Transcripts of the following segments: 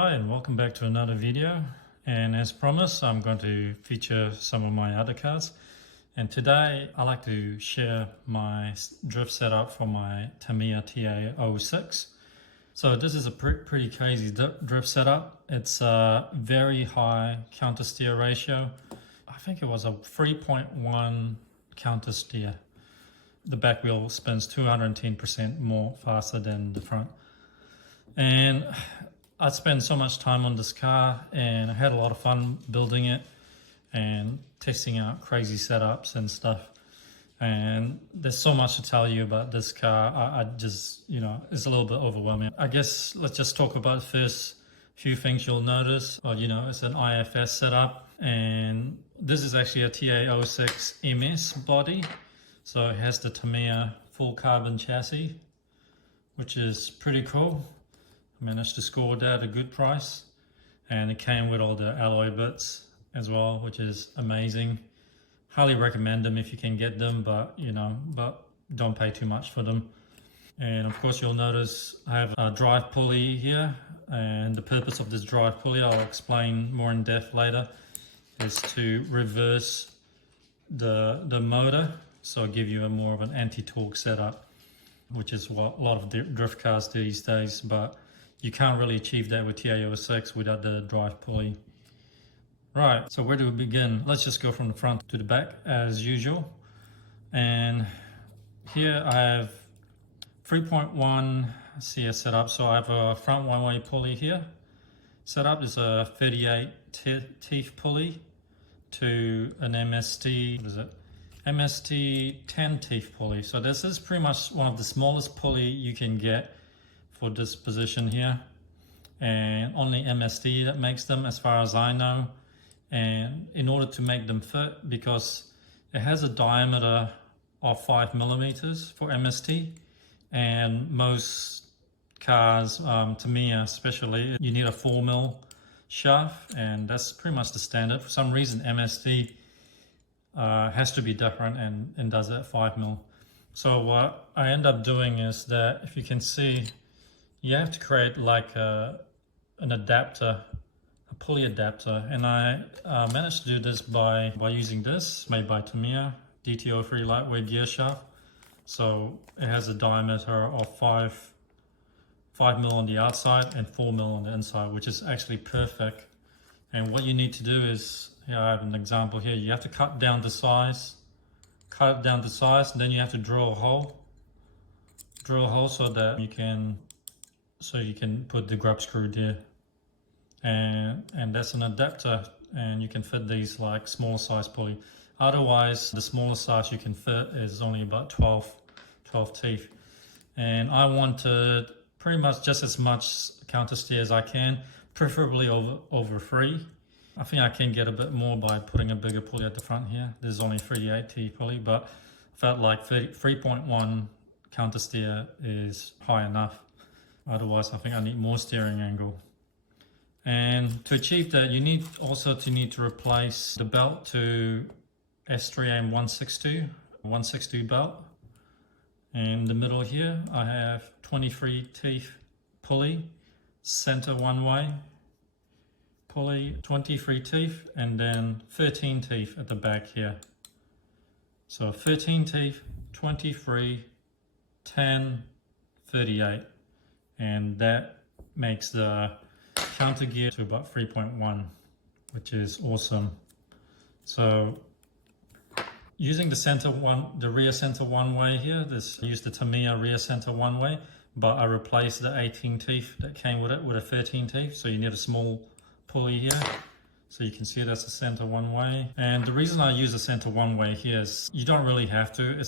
Hi and welcome back to another video, and as promised I'm going to feature some of my other cars, and today I like to share my drift setup for my Tamiya TA06. So this is a pretty crazy drift setup. It's a very high counter steer ratio. I think it was a 3.1 counter steer. The back wheel spins 210% more faster than the front. And I spent so much time on this car and I had a lot of fun building it and testing out crazy setups and stuff. And there's so much to tell you about this car. I just, it's a little bit overwhelming. I guess let's just talk about the first few things you'll notice. It's an IFS setup, and this is actually a TA06 MS body. So it has the Tamiya full carbon chassis, which is pretty cool. I managed to score that at a good price, and it came with all the alloy bits as well, which is amazing. Highly recommend them if you can get them, but don't pay too much for them. And of course you'll notice I have a drive pulley here, and the purpose of this drive pulley, I'll explain more in depth later, is to reverse the motor, so give you a more of an anti-torque setup, which is what a lot of drift cars do these days, but you can't really achieve that with TA06 without the drive pulley. Right, so where do we begin? Let's just go from the front to the back as usual. And here I have 3.1 CS setup. So I have a front one-way pulley here. Setup is a 38 teeth pulley to an MST, MST 10 teeth pulley. So this is pretty much one of the smallest pulley you can get for this position here, and only MST that makes them as far as I know. And in order to make them fit, because it has a diameter of 5 millimeters for MST, and most cars, Tamiya especially, you need a 4 mil shaft, and that's pretty much the standard. For some reason MST has to be different and does it at 5 mil. So what I end up doing is that, if you can see, you have to create like an adapter, a pulley adapter, and I managed to do this by using this, made by Tamiya, DTO3 lightweight gear shaft. So it has a diameter of 5 mil on the outside and 4 mil on the inside, which is actually perfect. And what you need to do is, here I have an example here, you have to cut down the size, and then you have to drill a hole so that you can put the grub screw there, and that's an adapter, and you can fit these like small size pulley. Otherwise, the smallest size you can fit is only about 12 teeth, and I wanted pretty much just as much counter steer as I can, preferably over 3. I think I can get a bit more by putting a bigger pulley at the front here. There's only 38 teeth pulley, but I felt like 3.1 counter steer is high enough. Otherwise, I think I need more steering angle. And to achieve that, you need to replace the belt to S3AM 162 belt. In the middle here, I have 23 teeth pulley, center one way pulley, 23 teeth, and then 13 teeth at the back here. So 13 teeth, 23, 10, 38. And that makes the counter gear to about 3.1, which is awesome. So using the rear center one way here, I used the Tamiya rear center one way, but I replaced the 18 teeth that came with it with a 13 teeth. So you need a small pulley here. So you can see that's the center one way. And the reason I use the center one way here is you don't really have to. It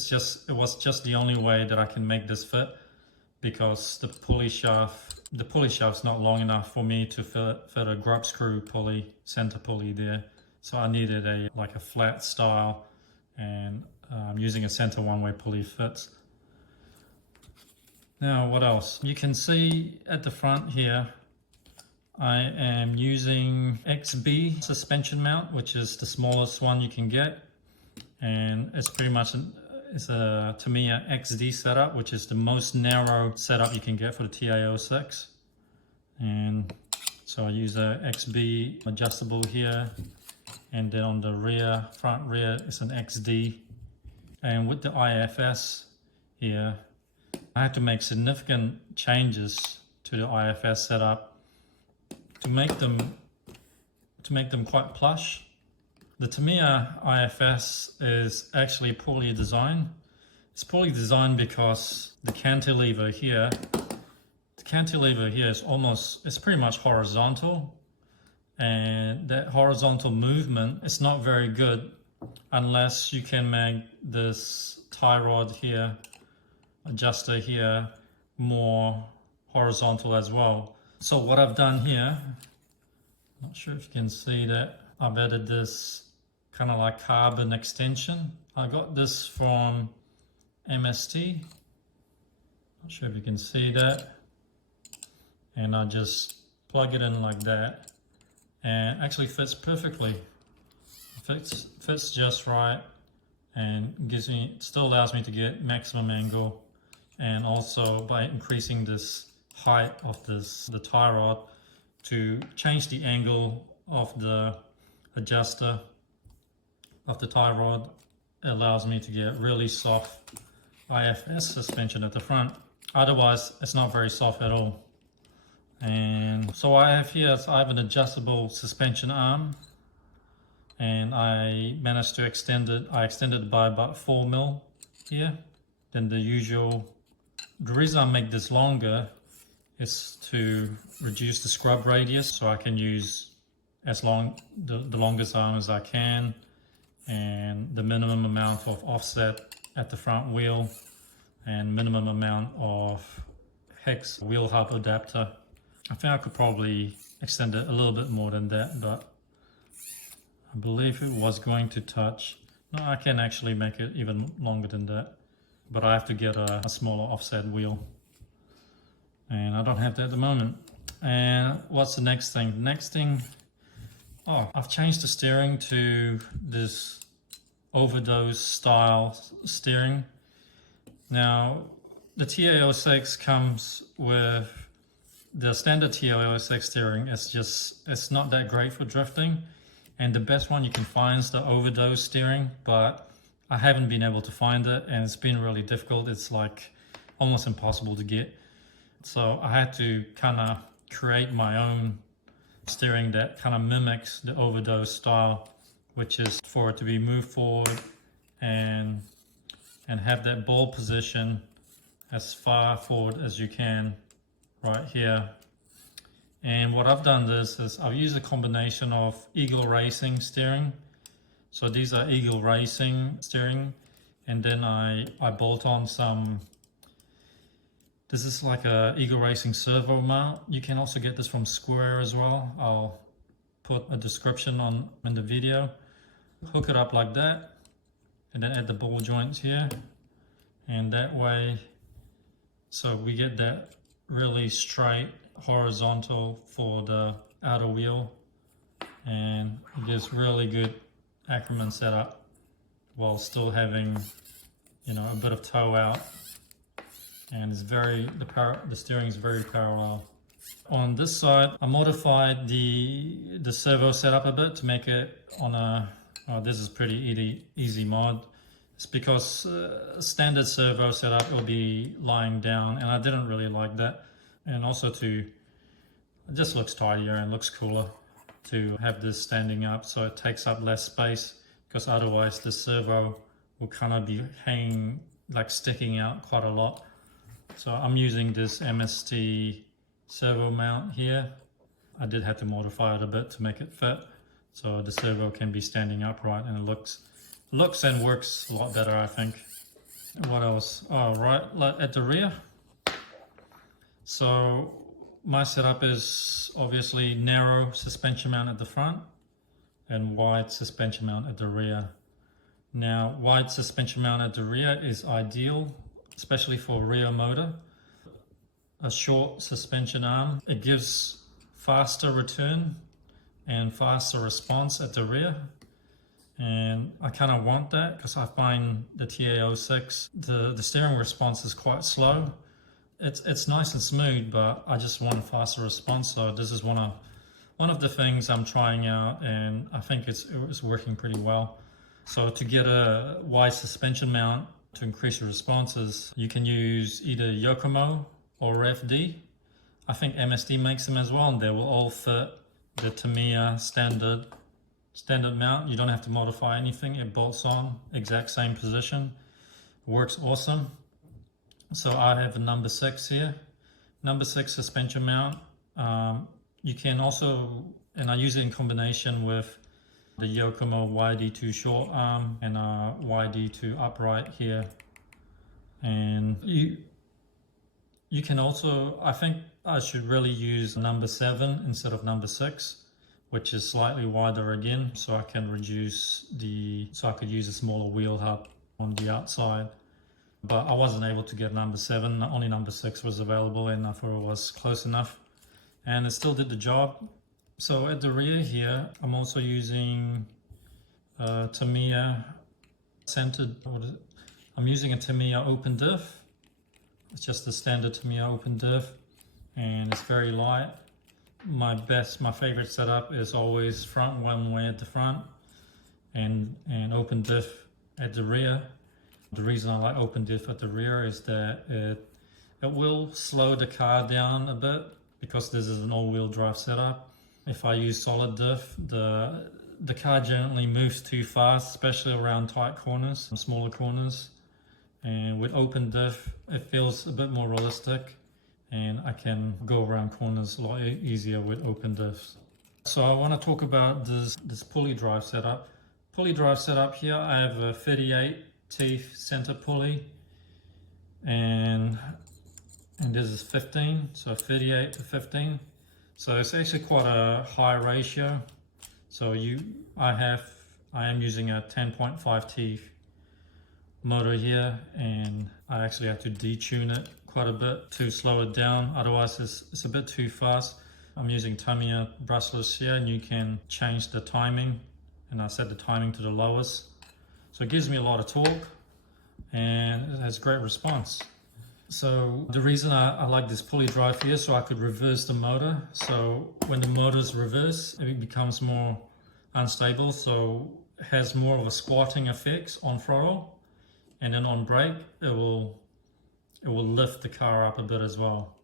was just the only way that I can make this fit, because the pulley shaft's not long enough for me to fit a grub screw pulley, center pulley there. So I needed a flat style, and using a center one-way pulley fits. Now what else? You can see at the front here, I am using XB suspension mount, which is the smallest one you can get, and it's pretty much it's a Tamiya XD setup, which is the most narrow setup you can get for the TA06. And So I use a XB adjustable here, and then on the rear, front rear, it's an XD. And with the IFS here, I had to make significant changes to the IFS setup to make them quite plush. The Tamiya IFS is actually poorly designed. It's poorly designed because the cantilever here is it's pretty much horizontal, and that horizontal movement is not very good unless you can make this tie rod here, adjuster here, more horizontal as well. So what I've done here, not sure if you can see that, I've added this kind of like carbon extension. I got this from MST, not sure if you can see that, and I just plug it in like that, and actually fits perfectly. Fits just right, and still allows me to get maximum angle, and also by increasing this height of the tie rod to change the angle of the adjuster of the tie rod, allows me to get really soft IFS suspension at the front. Otherwise it's not very soft at all. And so I have an adjustable suspension arm, and I managed to extend it. I extended it by about 4 mil here than the usual. The reason I make this longer is to reduce the scrub radius, so I can use the longest arm as I can, and the minimum amount of offset at the front wheel, and minimum amount of hex wheel hub adapter. I think I could probably extend it a little bit more than that, but I believe it was going to touch. No, I can actually make it even longer than that, but I have to get a smaller offset wheel, and I don't have that at the moment. And what's the next thing? The next thing, I've changed the steering to this overdose style steering. Now the TA06 comes with the standard TA06 steering. It's not that great for drifting, and the best one you can find is the overdose steering, but I haven't been able to find it, and it's been really difficult. It's like almost impossible to get. So I had to kind of create my own steering that kind of mimics the overdose style, which is for it to be moved forward and have that ball position as far forward as you can right here. And what I've done is I've used a combination of Eagle Racing steering. So these are Eagle Racing steering, and then I bolt on some. This is like a Eagle Racing servo mount. You can also get this from Square as well. I'll put a description in the video. Hook it up like that, and then add the ball joints here, and that way, so we get that really straight horizontal for the outer wheel, and it gives really good Ackerman setup while still having, a bit of toe out, and it's the steering is very parallel. On this side, I modified the servo setup a bit to make it on this is pretty easy mod. It's because standard servo setup will be lying down, and I didn't really like that. And also it just looks tidier and looks cooler to have this standing up, so it takes up less space, because otherwise the servo will kind of be hanging, like sticking out quite a lot. So I'm using this MST servo mount here. I did have to modify it a bit to make it fit, so the servo can be standing upright, and it looks and works a lot better, I think. What else? Oh, right, at the rear. So my setup is obviously narrow suspension mount at the front and wide suspension mount at the rear. Now, wide suspension mount at the rear is ideal, especially for rear motor. A short suspension arm, it gives faster return and faster response at the rear. And I kind of want that, because I find the TA06, the steering response is quite slow. It's nice and smooth, but I just want a faster response. So this is one of one of the things I'm trying out, and I think it's working pretty well. So to get a wide suspension mount to increase your responses, you can use either Yokomo or RevD. I think MSD makes them as well, and they will all fit the Tamiya standard mount. You don't have to modify anything. It bolts on exact same position. Works awesome. So I have a number 6 here, number 6 suspension mount. You can also, and I use it in combination with the Yokomo YD2 short arm and YD2 upright here. And you can also, I think I should really use number 7 instead of number 6, which is slightly wider again, so I can reduce so I could use a smaller wheel hub on the outside. But I wasn't able to get number 7, only number 6 was available, and I thought it was close enough. And it still did the job. So at the rear here, I'm also using Tamiya centered, I'm using a Tamiya open diff. It's just the standard Tamiya open diff, and it's very light. My favorite setup is always front one way at the front and open diff at the rear. The reason I like open diff at the rear is that it will slow the car down a bit because this is an all-wheel drive setup. If I use solid diff, the car generally moves too fast, especially around tight corners, smaller corners. And with open diff, it feels a bit more realistic, and I can go around corners a lot easier with open diffs. So I want to talk about this pulley drive setup. Pulley drive setup here, I have a 38 teeth center pulley, and this is 15, so 38 to 15. So it's actually quite a high ratio. So I am using a 10.5 teeth motor here, and I actually have to detune it quite a bit to slow it down, otherwise it's a bit too fast. I'm using Tamiya brushless here, and you can change the timing, and I set the timing to the lowest. So it gives me a lot of torque, and it has great response. So the reason I like this pulley drive here, so I could reverse the motor. So when the motor's reversed, it becomes more unstable, so it has more of a squatting effect on throttle, and then on brake it will lift the car up a bit as well.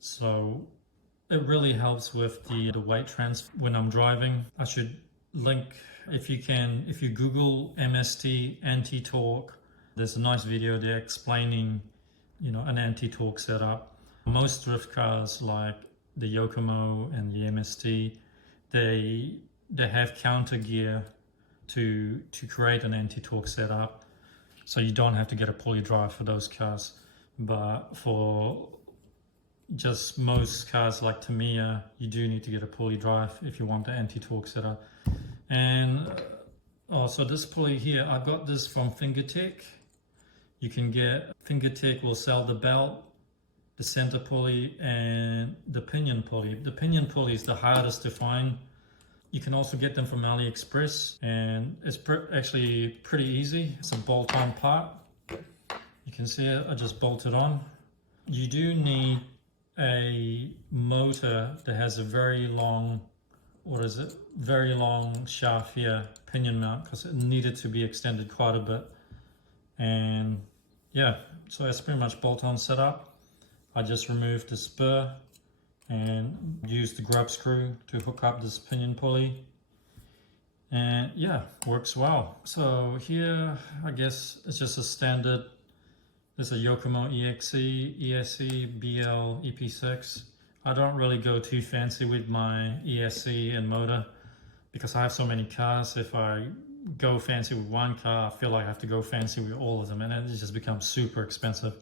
So it really helps with the weight transfer when I'm driving. I should link, if you Google MST anti-torque, there's a nice video there explaining an anti-torque setup. Most drift cars like the Yokomo and the MST, they have counter gear to create an anti-torque setup, so you don't have to get a pulley drive for those cars. But for just most cars like Tamiya, you do need to get a pulley drive if you want the anti-torque setup. And also this pulley here, I got this from Fingertech. You can get, Fingertech will sell the belt, the center pulley, and the pinion pulley. The pinion pulley is the hardest to find. You can also get them from AliExpress, and it's actually pretty easy. It's a bolt-on part. You can see it, I just bolted on. You do need a motor that has a very long, very long shaft here, pinion mount, because it needed to be extended quite a bit. And yeah, so it's pretty much bolt-on setup. I just removed the spur and used the grub screw to hook up this pinion pulley. And yeah, works well. So here, I guess it's just a standard, there's a Yokomo EXE, ESE, BL, EP6. I don't really go too fancy with my ESE and motor because I have so many cars. If I go fancy with one car, I feel like I have to go fancy with all of them, and it just becomes super expensive.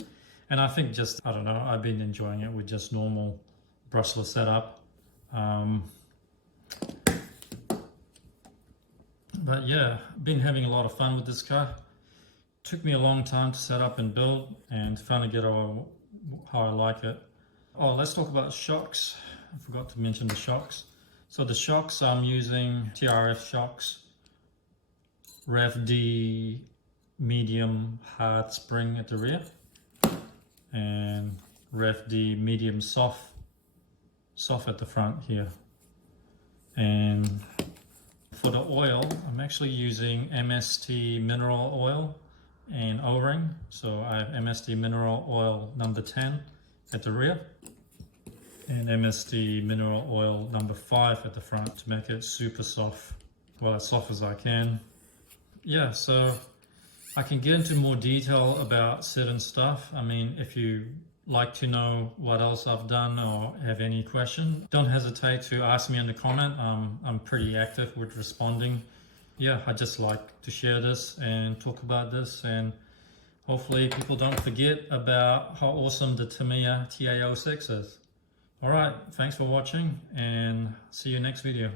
And I think I don't know, I've been enjoying it with just normal brushless setup. But yeah, been having a lot of fun with this car. Took me a long time to set up and build, and to finally get how I like it. Oh, let's talk about shocks. I forgot to mention the shocks. So the shocks, I'm using TRF shocks, RevD medium hard spring at the rear, and RevD medium soft at the front here. oil, I'm actually using MST mineral oil and O-ring. So I have MST mineral oil number 10 at the rear and MST mineral oil number 5 at the front to make it super soft, well, as soft as I can. Yeah, so I can get into more detail about certain stuff. I mean, if you like to know what else I've done or have any question, don't hesitate to ask me in the comment. I'm pretty active with responding. Yeah, I just like to share this and talk about this, and hopefully people don't forget about how awesome the Tamiya TA06 is. All right, thanks for watching and see you next video.